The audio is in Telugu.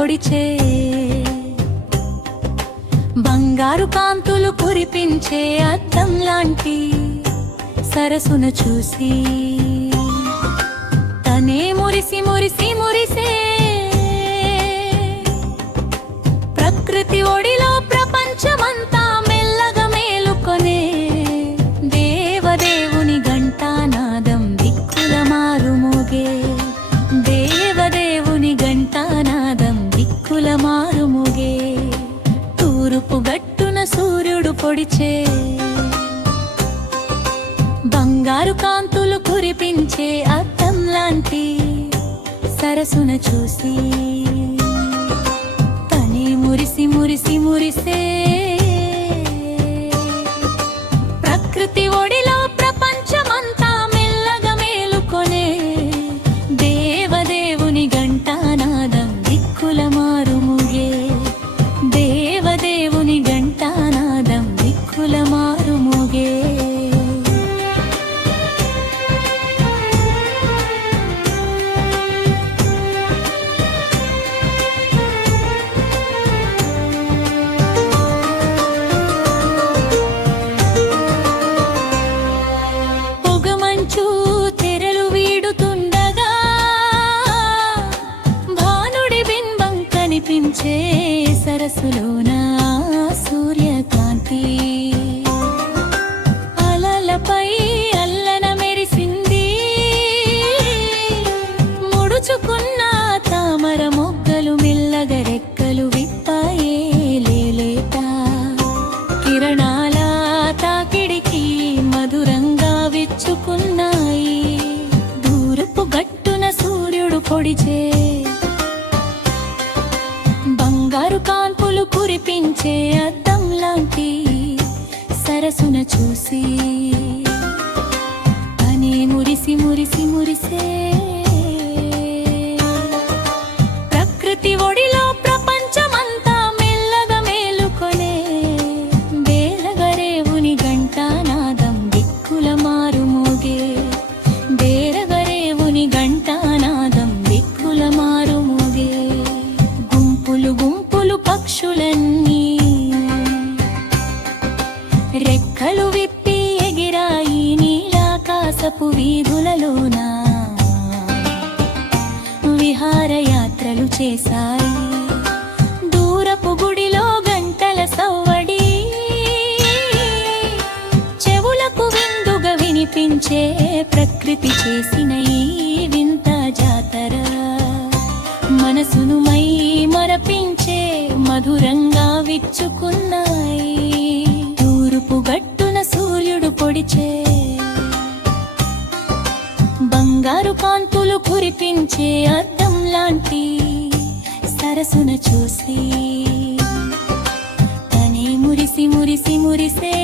పొడిచే బంగారు కాంతులు కురిపించే అద్దం లాంటి సరసున చూసి తనే మురిసి మురిసి మురిసే ప్రకృతి ఒడిలో ప్రపంచమంతా మెల్లగా మేలుకొనే దేవదేవుని ఘంటానాదం దిక్కుల మారుమోగే దేవదేవుని ఘంటానాదం దిక్కుల మారుమోగే తూర్పు గట్టున సూర్యుడు పొడిచే బంగారు కాంతులు కురిపించే అద్దం లాంటి సరసున చూసి తనే మురిసి మురిసి మురిసే ప్రకృతి ఒడిలో ప్రపంచమంతా మెల్లగా మేలుకొనే దేవదేవుని ఘంటానాదం దిక్కుల మారుమోగే దేవదేవుని ఘంటానాదం దిక్కుల మారుమోగే కనిపించే సరస్సులోన సూర్యకాంతి అలలపై అల్లన మెరిసింది ముడుచుకున్న తామర మొగ్గలు మెల్లగా రెక్కలు విప్పాయే లేలేట కిరణాల తాకిడికి మధురంగా విచ్చుకున్నాయి దూరపు గట్టున సూర్యుడు పొడిచే బంగారు కాంతులు కురిపించే అద్దం లాంటి సరసున చూసి తనే మురిసి మురిసి మురిసే ప్రకృతి ఒడిలో ప్రపంచమంతా మెల్లగా మేలుకొనే దేరగరేవుని ఘంటానాదం దిక్కుల మారుమోగే దేరగరేవుని ఘంటానాదం దిక్కుల మారుమోగే గుంపులు పక్షులన్నీ రెక్కలు విప్పి ఎగిరాయి నీలాకాశపు వీధులలోన విహారయాత్రలు చేశాయి దూరపు గుడిలో గంటల సవ్వడి చెవులకు విందుగా వినిపించే ప్రకృతి చేసిన ఈ వింత జాతర మనసును మై మరపించే మధురంగా విచ్చుకున్నాయి తూర్పు గట్టున సూర్యుడు పొడిచే బంగారు కాంతులు కురిపించే అద్దం లాంటి సరసున చూసి తనే మురిసి మురిసి మురిసే